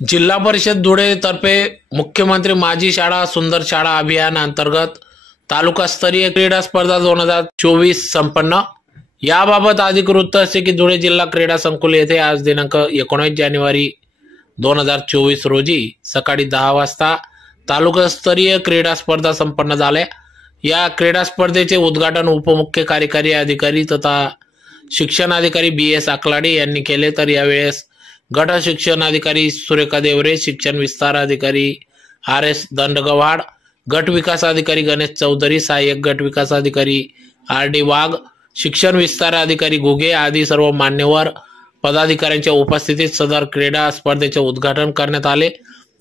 जिल्हा परिषद धुळे तर्फे मुख्यमंत्री माझी शाळा सुंदर शाळा अभियान अंतर्गत तालुकास्तरीय क्रीडा स्पर्धा दोन हजार चोवीस संपन्न. याबाबत अधिक वृत्त असे की धुळे जिल्हा क्रीडा संकुल येथे आज दिनांक एकोणीस जानेवारी दोन हजार चोवीस रोजी सकाळी दहा वाजता तालुकास्तरीय क्रीडा स्पर्धा संपन्न झाल्या. या क्रीडा स्पर्धेचे उद्घाटन उपमुख्य कार्यकारी अधिकारी तथा शिक्षण अधिकारी बी एस आकलाडे यांनी केले. तर यावेळेस गट शिक्षण अधिकारी सुरेखा देवरे शिक्षण विस्तार अधिकारी आर एस दंडगवाड गट विकास अधिकारी गणेश चौधरी सहाय्यक गट विकास अधिकारी आर डी वाघ शिक्षण विस्तार अधिकारी घुगे आदी सर्व मान्यवर पदाधिकाऱ्यांच्या उपस्थितीत सदर क्रीडा स्पर्धेचे उद्घाटन करण्यात आले.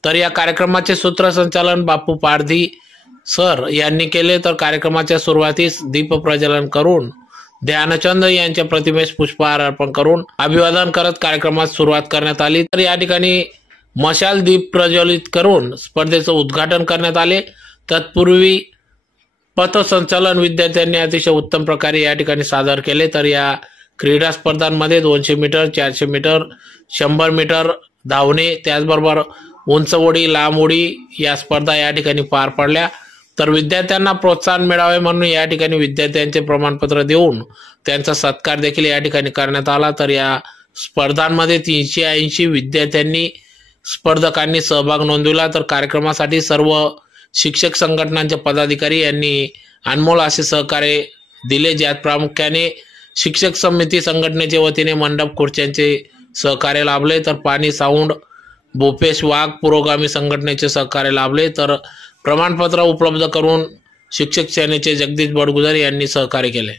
तर या कार्यक्रमाचे सूत्रसंचालन बापू पारधी सर यांनी केले. तर कार्यक्रमाच्या सुरुवातीस दीप प्रज्वलन करून ध्यानचंद यांच्या प्रतिमेस पुष्पहार अर्पण करून अभिवादन करत कार्यक्रमात सुरुवात करण्यात आली. तर या ठिकाणी मशाल दीप प्रज्वलित करून स्पर्धेचं उद्घाटन करण्यात आले. तत्पूर्वी पथसंचलन विद्यार्थ्यांनी अतिशय उत्तम प्रकारे या ठिकाणी सादर केले. तर या क्रीडा स्पर्धांमध्ये दोनशे मीटर चारशे मीटर शंभर मीटर धावणे त्याचबरोबर उंच उडी लांब उडी या स्पर्धा या ठिकाणी पार पडल्या. तर विद्यार्थ्यांना प्रोत्साहन मिळावे म्हणून या ठिकाणी विद्यार्थ्यांचे प्रमाणपत्र देऊन त्यांचा सत्कार देखील या ठिकाणी करण्यात आला. तर या स्पर्धांमध्ये तीनशे ऐंशी विद्यार्थ्यांनी स्पर्धकांनी सहभाग नोंदविला. तर कार्यक्रमासाठी सर्व शिक्षक संघटनांचे पदाधिकारी यांनी अनमोल असे सहकार्य दिले ज्यात प्रामुख्याने शिक्षक समिती संघटनेच्या वतीने मंडप खुर्च्यांचे सहकार्य लाभले. तर पाणी साऊंड भूपेश वाघ पुरोगामी संघटनेचे सहकार्य लाभले. तर प्रमाणपत्र उपलब्ध करून शिक्षक सेनेचे जगदीश बडगुजर यांनी सहकार्य केले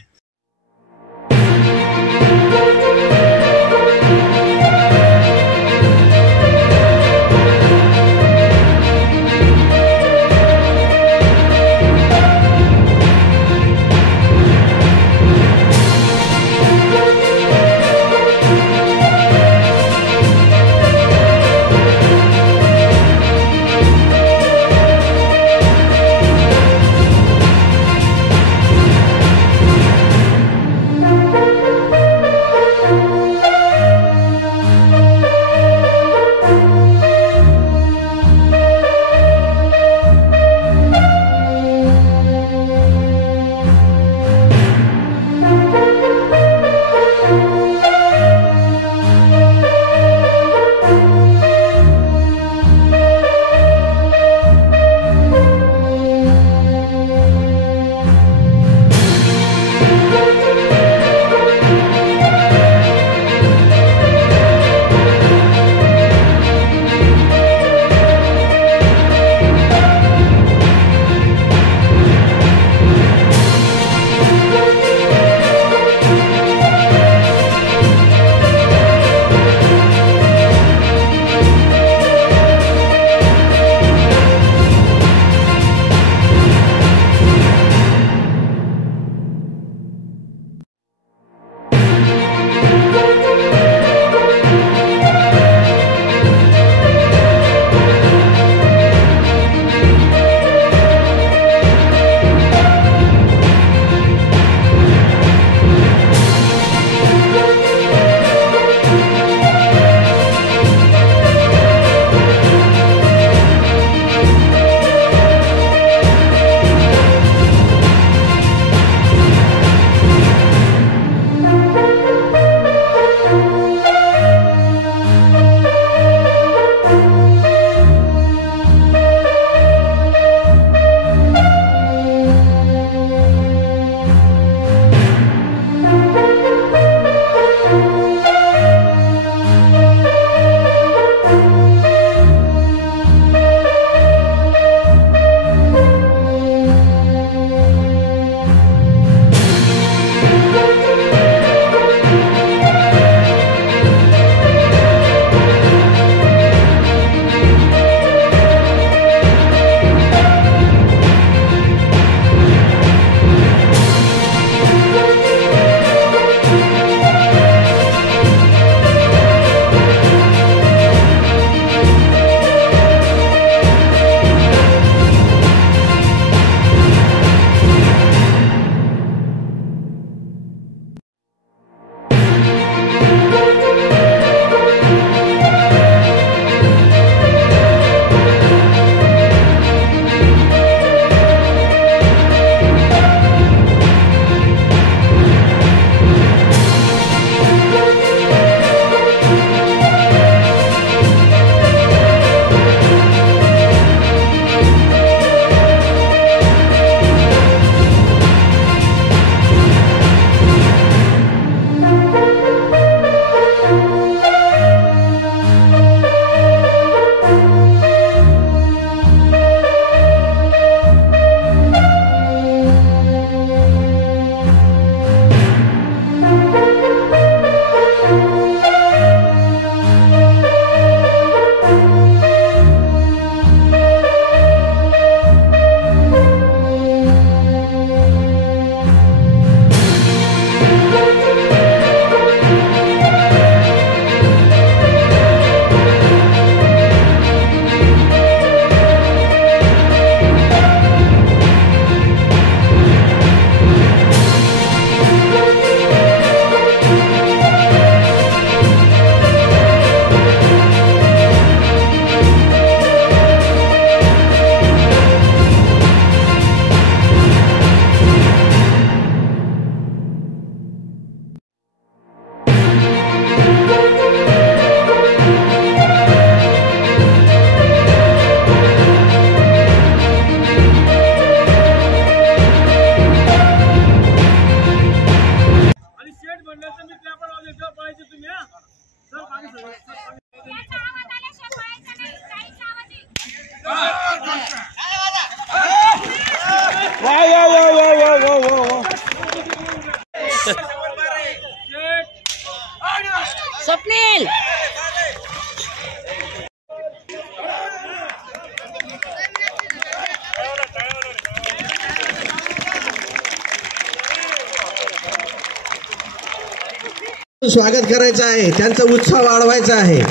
स्वागत करायचं आहे. त्यांचा उत्साह वाढवायचा आहे.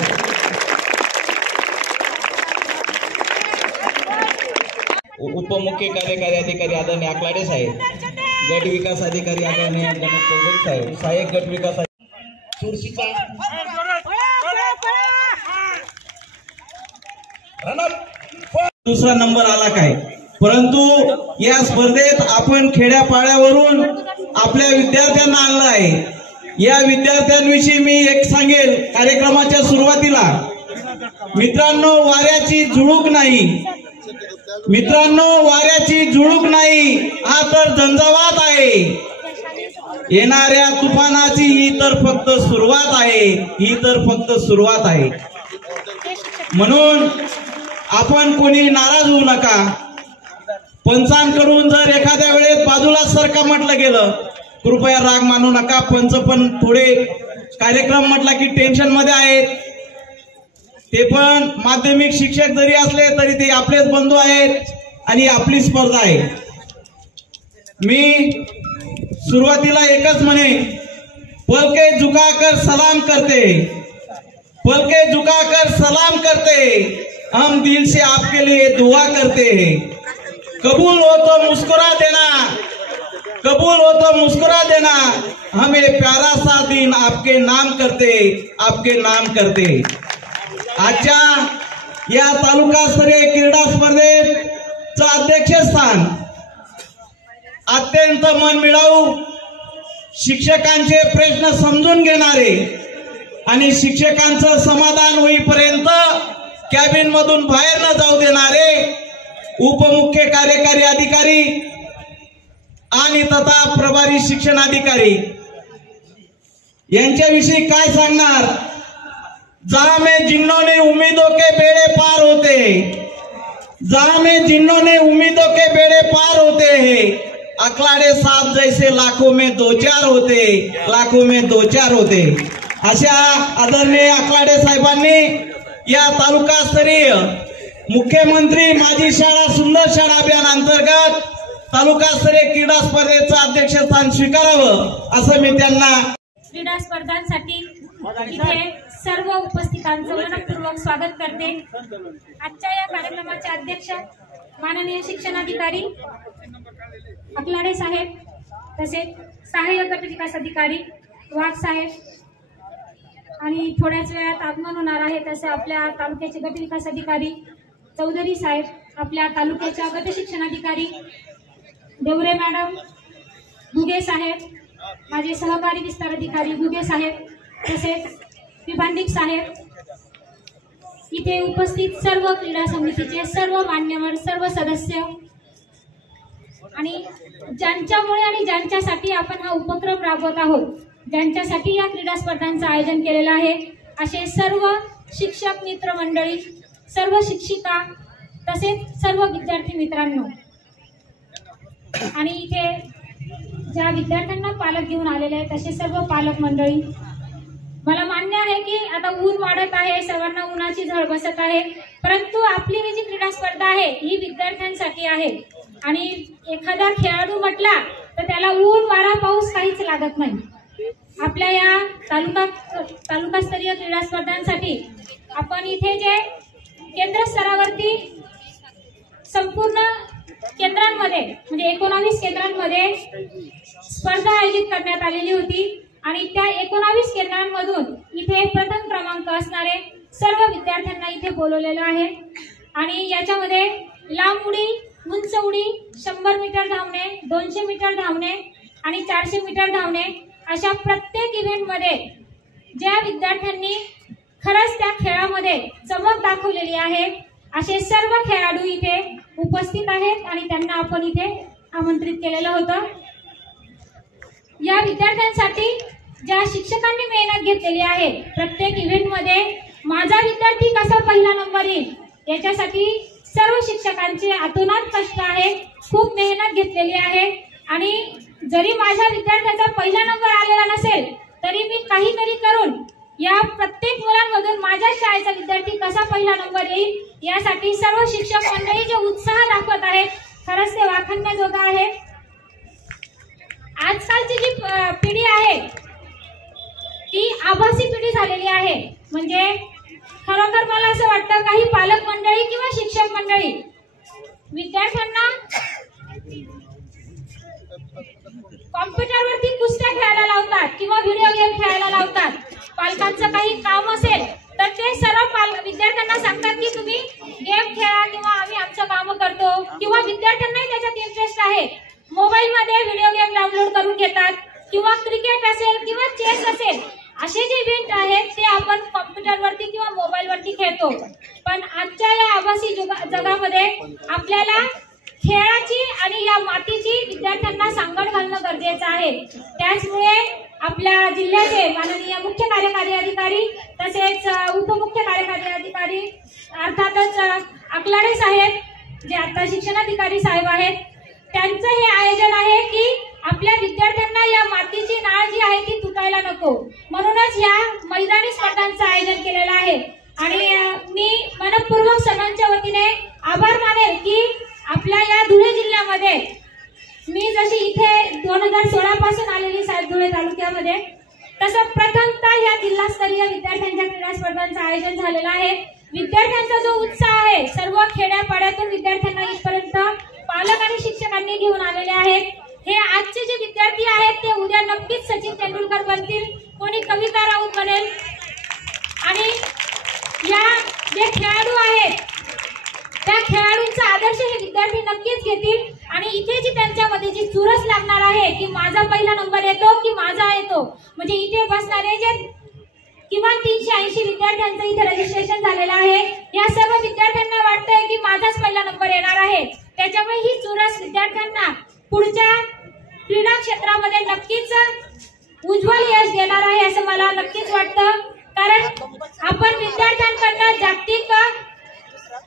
उपमुख्य कार्यकारी अधिकारी आदरणीय आकलाडे साहेब गट विकास अधिकारी आदरणीय साहेब सहाय्यक गट विकास अधिकारी दुसरा नंबर आला काय? परंतु या स्पर्धेत आपण खेड्यापाड्यावरून आपल्या विद्यार्थ्यांना आणलं आहे. या विद्यार्थ्यांविषयी मी एक सांगेल कार्यक्रमाच्या सुरुवातीला. मित्रांनो वाऱ्याची झुळूक नाही. मित्रांनो वाऱ्याची झुळूक नाही. हा तर झंझावात आहे. येणाऱ्या तुफानाची ही तर फक्त सुरुवात आहे. ही तर फक्त सुरुवात आहे. म्हणून आपण कोणी नाराज होऊ नका. पंचांकडून जर एखाद्या वेळेस बाजूला सरका म्हटलं गेलं कृपया राग मानू नका. पंच पण थोडे कार्यक्रम म्हटला की टेन्शनमध्ये आहेत. ते पण माध्यमिक शिक्षक जरी असले तरी ते आपलेच बंधू आहेत आणि आपली स्पर्धा आहे. मी सुरुवातीला एकच म्हणे पलके झुकाकर सलाम करते. पलके झुकाकर सलाम करते. हम दिल से आपके लिए दुआ करते हैं। कबूल हो तो मुस्कुरा देना। कबूल हो तो मुस्कुरा देना। हमें प्यारा सा दिन आपके नाम करते आपके नाम करते। आजच्या या तालुकास्तरीय क्रीडा स्पर्धेचं अध्यक्षस्थान अत्यंत मन मिळावू शिक्षकांचे प्रश्न समजून घेणारे आणि शिक्षकांचं समाधान होईपर्यंत कॅबिन मधून बाहेर न जाऊ देणारे उपमुख्य कार्यकारी अधिकारी आणि तथा प्रभारी शिक्षण अधिकारी यांच्याविषयी काय सांगणार? जहां में जिन्हों ने उम्मीदों के बेड़े पार होते. हैं जहां में जिन्हों ने उम्मीदों के बेड़े पार होते. हैं अखलाडे साहब जैसे लाखों में दो चार होते. लाखों में दो चार होते. अशा आदरणीय अखलाडे साहेबांनी या तालुकास्तरीय मुख्यमंत्री माझी शाळा सुंदर शाळा अभियान अंतर्गत तालुकास्तरीय क्रीडा स्पर्धेचं अध्यक्षस्थान स्वीकारावं असं मी त्यांना क्रीडा स्पर्धांसाठी इथे सर्व उपस्थितांचं मनपूर्वक स्वागत करते. आजच्या या कार्यक्रमाचे अध्यक्ष माननीय शिक्षणाधिकारी अकलाडे साहेब तसेच सहाय्यक गट विकास अधिकारी वाघ साहेब आणि थोड्याच वेळात आगमन होणार आहे तसे आपल्या तालुक्याचे गटविकास अधिकारी चौधरी साहेब आपल्या तालुक्याच्या गट शिक्षणाधिकारी देवरे मॅडम दुगे साहेब माझे सहकारी विस्तार अधिकारी दुगे साहेब तसेच विभांडिक साहेब इथे उपस्थित सर्व क्रीडा समितीचे सर्व मान्यवर सर्व सदस्य. आणि ज्यांच्यामुळे आणि ज्यांच्यासाठी आपण हा उपक्रम राबवत आहोत ज्यांच्यासाठी या क्रीडा स्पर्धांचं आयोजन केलेलं आहे असे सर्व शिक्षक मित्र मंडळी सर्व शिक्षिका तसेच सर्व विद्यार्थी मित्रांनो. आणि इथे ज्या विद्यार्थ्यांना पालक घेऊन आलेले आहेत तसे सर्व पालक मंडळी मला मान्य आहे की आता ऊन वाढत आहे सर्वांना उन्हाची झळ बसत आहे परंतु आपली ही जी क्रीडा स्पर्धा आहे ही विद्यार्थ्यांसाठी आहे. आणि एखादा खेळाडू म्हटला तर त्याला ऊन वारा पाऊस काहीच लागत नाही. आपल्या या तालुका तालुकास्तरीय क्रीडा स्पर्धांसाठी आपण इथे जे केंद्र स्तरावरती संपूर्ण केंद्रांमध्ये म्हणजे एकोणावीस केंद्रांमध्ये स्पर्धा आयोजित करण्यात आलेली होती. आणि त्या एकोणावीस केंद्रांमधून इथे प्रथम क्रमांक असणारे सर्व विद्यार्थ्यांना इथे बोलवलेलं आहे. आणि याच्यामध्ये लांब उडी उंच उडी शंभर मीटर धावणे दोनशे मीटर धावणे आणि चारशे मीटर धावणे अशा प्रत्येक इव्हेंटमध्ये ज्या विद्यार्थ्यांनी खरंच त्या खेळामध्ये चमक दाखवलेली आहे असे सर्व खेळाडू इथे उपस्थित आहेत आणि त्यांना आपण इथे आमंत्रित केलेलं होतं. या विद्यार्थ्यांसाठी ज्या शिक्षकांनी मेहनत घेतलेली आहे प्रत्येक इव्हेंटमध्ये माझा विद्यार्थी कसा पहिला नंबर येईल याच्यासाठी सर्व शिक्षकांचे अतोनात कष्ट आहे खूप मेहनत घेतलेली आहे आणि जरी माझ्या विद्यार्थ्याचा पहिला नंबर आलेला नसेल तरी मी काहीतरी करून या प्रत्येक मुलांमधून माझ्या शाळेचा विद्यार्थी कसा पहिला नंबर येईल यासाठी सर्व शिक्षक मंडळी जे उत्साह दाखवत आहेत खरंच ते वाखाणण्याजोगं आहे. आजकालची जी पिढी आहे ती आभासी पिढी झालेली आहे. म्हणजे खरोखर मला असं वाटतं काही पालक मंडळी किंवा शिक्षक मंडळी विद्यार्थ्यांना कॉम्प्युटरवरती कुस्त्या खेळायला लावतात किंवा व्हिडिओ गेम खेळायला लावतात. पालकांचं काही काम असेल तर ते सर्व विद्यार्थ्यांना सांगतात की तुम्ही गेम खेळा किंवा आम्ही आमचं काम करतो. किंवा विद्यार्थ्यांनाही त्याच्यात इंटरेस्ट आहे. मोबाईल मध्ये व्हिडिओ गेम डाउनलोड करून घेतात. किंवा क्रिकेट असेल किंवा चेस असेल असे जे इव्हेंट आहेत ते आपण कॉम्प्युटरवरती किंवा मोबाईलवरती खेळतो. पण आजच्या या आभासी जुगा- जगामध्ये आपल्याला खेळाची आणि या मातीची विद्यार्थ्यांना सांगड घालणं गरजेचं आहे. त्याचमुळे आपल्या जिल्ह्याचे माननीय मुख्य कार्यकारी अधिकारी तसेच उपमुख्य कार्यकारी अधिकारी अर्थातच अकलाडे साहेब जे आता शिक्षणाधिकारी साहेब आहेत त्यांचं हे आयोजन आहे की आपल्या विद्यार्थ्यांना या मातीची नाळ जी आहे ती तुटायला नको. म्हणूनच या मैदानी स्पर्धांचं आयोजन केलेलं आहे. आणि मी मनपूर्वक सर्वांच्या वतीने आभार मानेल की आपल्या या धुळे जिल्ह्यामध्ये मी जशी इथे दोन हजार सोळा पासून आलेली साहेब धुळे तालुक्यामध्ये तसं प्रथमतः या जिल्हास्तरीय विद्यार्थ्यांच्या क्रीडा स्पर्धांचं आयोजन झालेलं आहे. विद्यार्थ्यांचा जो उत्साह आहे सर्व खेड्यापाड्यातून विद्यार्थ्यांना इथपर्यंत पालक आणि शिक्षकांनी घेऊन आलेले आहेत. हे आजचे जे विद्यार्थी आहेत ते उद्या नक्कीच सचिन तेंडुलकर बनतील कोणी कविता राऊत बनेल. आणि या जे खेळाडू आहेत त्या खेळाडूंचा आदर्श हे विद्यार्थी नक्कीच घेतील. आणि इथे जी त्यांच्यामध्ये जी चुरस लागणार आहे की माझा पहिला नंबर येतो की माझा येतो म्हणजे इथे बसणारे जे किमान तीनशे ऐंशी विद्यार्थ्यांचं इथे रजिस्ट्रेशन झालेलं आहे. या सर्व विद्यार्थ्यांना वाटतंय की माझाच पहिला नंबर येणार आहे. त्याच्यामुळे ही चुरस विद्यार्थ्यांना पुढच्या क्रीडा क्षेत्रामध्ये नक्कीच उज्ज्वल यश देणार आहे असं मला नक्कीच वाटतं. कारण आपण विद्यार्थ्यांकडनं जागतिक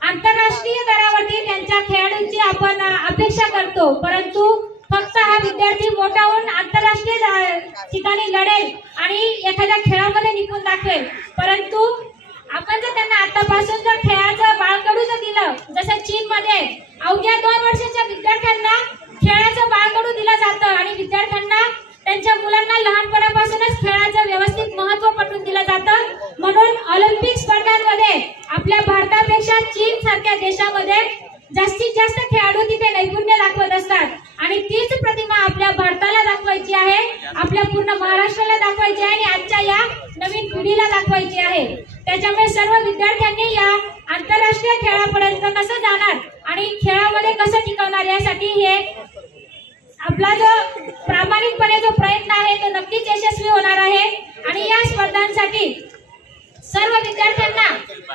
आंतरराष्ट्रीय स्तरावरती त्यांच्या खेळाडूंची आपण अपेक्षा करतो. परंतु फक्त हा विद्यार्थी मोठा होऊन आंतरराष्ट्रीय ठिकाणी लढेल आणि एखाद्या खेळामध्ये निघून दाखवेल. परंतु आपण जर त्यांना आतापासून जर खेळाचं बाळकडू जर दिलं जसं चीन मध्ये अवघ्या दोन वर्षाच्या विद्यार्थ्यांना खेळाचं बाळकडू दिलं जातं आणि विद्यार्थ्यांना त्यांच्या मुलांना लहानपणापासूनच खेळाचं व्यवस्थित महत्त्व पटवून दिलं जातं म्हणून ऑलिम्पिक स्पर्धांमध्ये आपल्या भारतापेक्षा चीन सारख्या देशामध्ये जास्तीत जास्त खेळाडू तिथे नैपुण्य दाखवत असतात आणि तीच प्रतिमा आपल्या भारताला दाखवायची आहे आपल्या पूर्ण महाराष्ट्राला दाखवायची आहे आणि आजच्या या नवीन पिढीला दाखवायची आहे त्याच्यामुळे सर्व विद्यार्थ्यांनी या आंतरराष्ट्रीय खेळापर्यंत कसं जाणार आणि खेळामध्ये कसं टिकवणार यासाठी हे आपला जो प्रामाणिकपणे जो प्रयत्न आहे तो नक्कीच यशस्वी होणार आहे आणि या स्पर्धांसाठी सर्व विद्यार्थ्यांना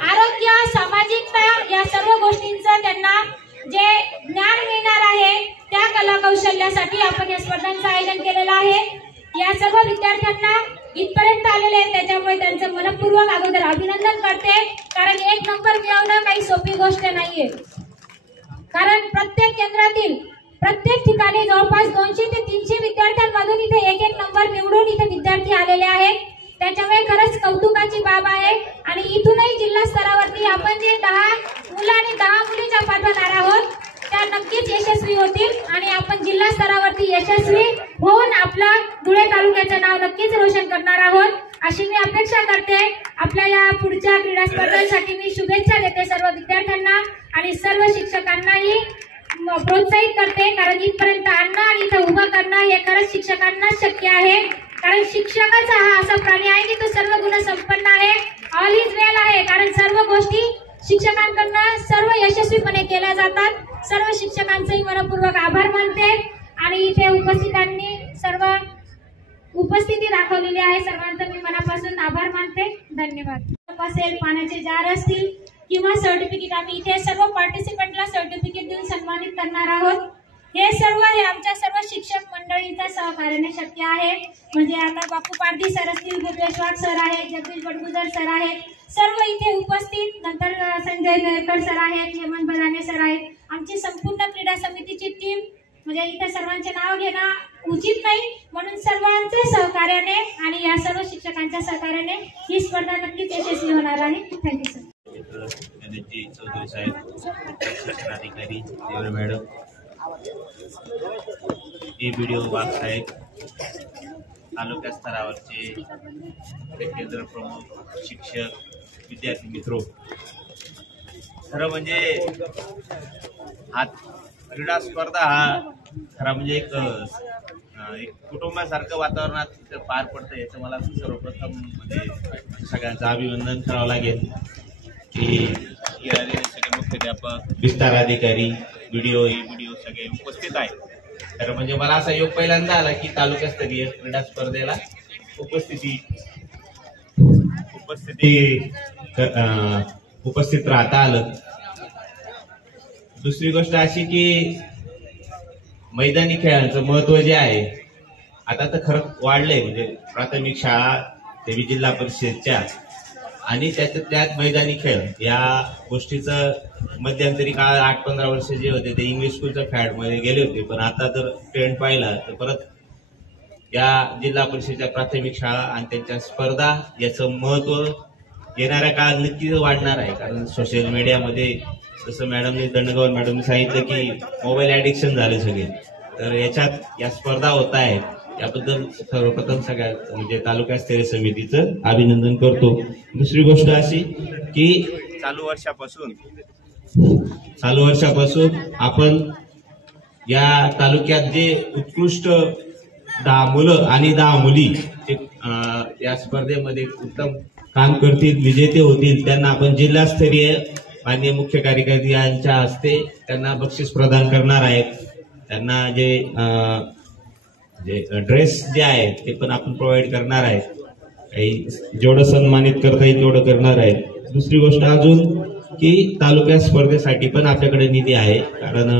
आरोग्य सामाजिकता या सर्व गोष्टींचं त्यांना जे ज्ञान मिळणार आहे त्या कला कौशल्यासाठी आपण या स्पर्धांचं आयोजन केलेलं आहे या सर्व विद्यार्थ्यांना इथपर्यंत आलेले आहेत त्याच्यामुळे त्यांचं मनपूर्वक अगोदर अभिनंदन करते कारण एक नंबर मिळवणं काही सोपी गोष्ट नाहीये कारण प्रत्येक केंद्रातील प्रत्येक ठिकाणी जवळपास दोनशे ते तीनशे विद्यार्थ्यांमधून इथे एक एक नंबर निवडून इथे विद्यार्थी आलेले आहेत त्याच्यामुळे खरंच कौतुकाची बाब आहे आणि इथूनही जिल्हा स्तरावरती आपण जे दहा मुलं आणि दहा मुलीच्या पाठवणार आहोत त्या नक्कीच यशस्वी होतील आणि आपण जिल्हा स्तरावरती यशस्वी होऊन आपला धुळे तालुक्याचं नाव नक्कीच रोशन करणार आहोत. अशी मी अपेक्षा करते. आपल्या या पुढच्या क्रीडा स्पर्धांसाठी मी शुभेच्छा देते सर्व विद्यार्थ्यांना आणि सर्व शिक्षकांनाही प्रोत्साहित करते. कारण इथपर्यंत आणणं आणि इथं उभं करणं हे खरंच शिक्षकांनाच शक्य आहे. कारण शिक्षकच हा असा प्राणी आहे की तो सर्व गुण संपन्न आहे. ऑल इज वेल आहे. कारण सर्व गोष्टी शिक्षकांकडनं सर्व यशस्वीपणे केल्या जातात. सर्व शिक्षकांचंही मनपूर्वक आभार मानते. आणि इथे उपस्थितांनी सर्व उपस्थिती दाखवलेली आहे. सर्वांचं मी मनापासून आभार मानते. धन्यवाद. असेल पाण्याचे जार असतील किंवा सर्टिफिकेट आम्ही इथे सर्व पार्टिसिपंटला सर्टिफिकेट देऊन सन्मानित करणार आहोत. हे सर्व हे आमच्या सर्व शिक्षक मंडळींच्या सहकार्याने शक्य आहे. म्हणजे आता बापू पारधी सर असतील गुरुवेश सर आहेत जगदीश बडगुजर सर आहेत. सर्व इथे उपस्थित. नंतर संजय नेरकर सर आहेत हेमंत बदाने सर आहेत. आमची संपूर्ण क्रीडा समितीची टीम म्हणजे इथे सर्वांचे नाव घेणं उचित नाही. म्हणून सर्वांच्या सहकार्याने आणि या सर्व शिक्षकांच्या सहकार्याने ही स्पर्धा नक्कीच यशस्वी होणार आहे. Thank you sir Ganeshji Chaudhary साहेब शिक्षणाधिकारी मॅडम. ए व्हिडिओ वाघ साहेब तालुका स्तरावरचे केंद्र प्रमुख शिक्षक विद्यार्थी मित्रो. खरं म्हणजे हात क्रीडा स्पर्धा हा खरा म्हणजे एक एक कुटुंबासारखं वातावरणात पार पडतं याचं मला सर्वप्रथम म्हणजे सगळ्यांचं अभिनंदन करावं लागेल. की सगळे मुख्याध्यापक विस्तार अधिकारी व्हिडिओ हे व्हिडिओ सगळे उपस्थित आहेत. तर म्हणजे मला असा योग पहिल्यांदा आला की तालुकास्तरीय क्रीडा स्पर्धेला उपस्थिती उपस्थिती उपस्थित राहता आलं. दुसरी गोष्ट अशी की मैदानी खेळांचं महत्त्व जे आहे आता तर खरं वाढलंय म्हणजे प्राथमिक शाळा देवी जिल्हा परिषदच्या आणि त्याच्यात त्यात मैदानी खेळ. या गोष्टीचं मध्यंतरी काळ आठ पंधरा वर्ष जे होते ते इंग्लिश स्कूलच्या फॅडमध्ये गेले होते. पण आता जर ट्रेंड पाहिला तर परत या जिल्हा परिषदेच्या प्राथमिक शाळा आणि त्यांच्या स्पर्धा याचं महत्त्व येणाऱ्या काळात नक्कीच वाढणार आहे. कारण सोशल मीडियामध्ये जसं मॅडमने दंडगौर मॅडमने सांगितलं की मोबाईल ऍडिक्शन झाले सगळे. तर याच्यात या स्पर्धा होत आहेत. याबद्दल सर्वप्रथम सगळ्या म्हणजे तालुकास्तरीय समितीचं अभिनंदन करतो. दुसरी गोष्ट अशी की चालू वर्षापासून. चालू वर्षापासून आपण या तालुक्यात जे उत्कृष्ट दहा मुलं आणि दहा मुली या स्पर्धेमध्ये उत्तम काम करतील विजेते होतील त्यांना आपण जिल्हास्तरीय माननीय मुख्य कार्यकारी यांच्या हस्ते त्यांना बक्षीस प्रदान करणार आहेत. त्यांना जे जे ड्रेस जे आहेत ते पण आपण प्रोव्हाइड करणार आहेत. काही जेवढं सन्मानित करता येईल तेवढं करणार आहेत. दुसरी गोष्ट अजून की तालुक्या स्पर्धेसाठी पण आपल्याकडे निधी आहे. कारण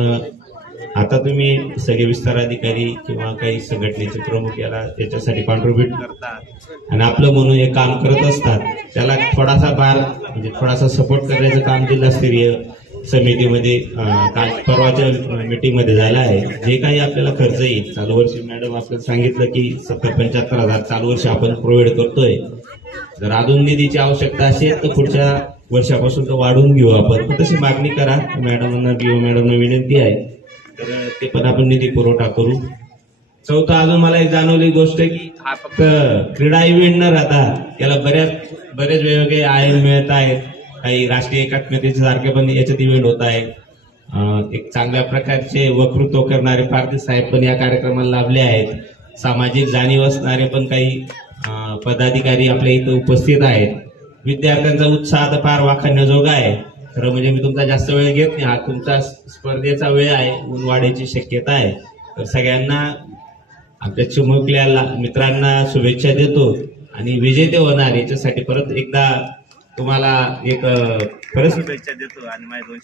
आता तुम्ही सगळे विस्तार अधिकारी किंवा काही संघटनेचे प्रमुख याला त्याच्यासाठी कॉन्ट्रीब्युट करतात. आणि आपलं म्हणून हे काम करत असतात. त्याला थोडासा भार म्हणजे थोडासा सपोर्ट करण्याचं काम जिल्हास्तरीय समितीमध्ये काल परवाच्या मिटिंगमध्ये झालं आहे. जे काही आपल्याला खर्च येईल चालू वर्षी मॅडम आपल्याला सांगितलं की सत्तर पंच्याहत्तर हजार चालू वर्षी आपण प्रोव्हाइड करतोय. जर अजून निधीची आवश्यकता असेल तर पुढच्या वर्षापासून तर वाढवून घेऊ आपण. तशी मागणी करा. मॅडमांना बीओ मॅडमना विनंती आहे. तर ते पण आपण निधी पुरवठा करू. चौथा अजून मला एक जाणवली गोष्ट आहे की हा फक्त क्रीडा इव्हेंट न राहता याला बऱ्याच बरेच वेगवेगळे आयन मिळत आहेत. काही राष्ट्रीय एकात्मतेचे सारखे पण याच्यात इव्हेंट होत आहेत. एक चांगल्या प्रकारचे वक्तृत्व करणारे पार्थिव साहेब पण या कार्यक्रमाला लाभले आहेत. सामाजिक जाणीव असणारे पण काही पदाधिकारी आपल्या इथं उपस्थित आहेत. विद्यार्थ्यांचा उत्साह तर फार वाखाणण्याजोगा आहे. खरं म्हणजे मी तुमचा जास्त वेळ घेत नाही. हा तुमचा स्पर्धेचा वेळ आहे ऊन वाढायची शक्यता आहे. तर सगळ्यांना आपल्या चिमुकल्या मित्रांना शुभेच्छा देतो आणि विजेते होणार याच्यासाठी परत एकदा तुम्हाला एक परत शुभेच्छा देतो आणि माझे दोन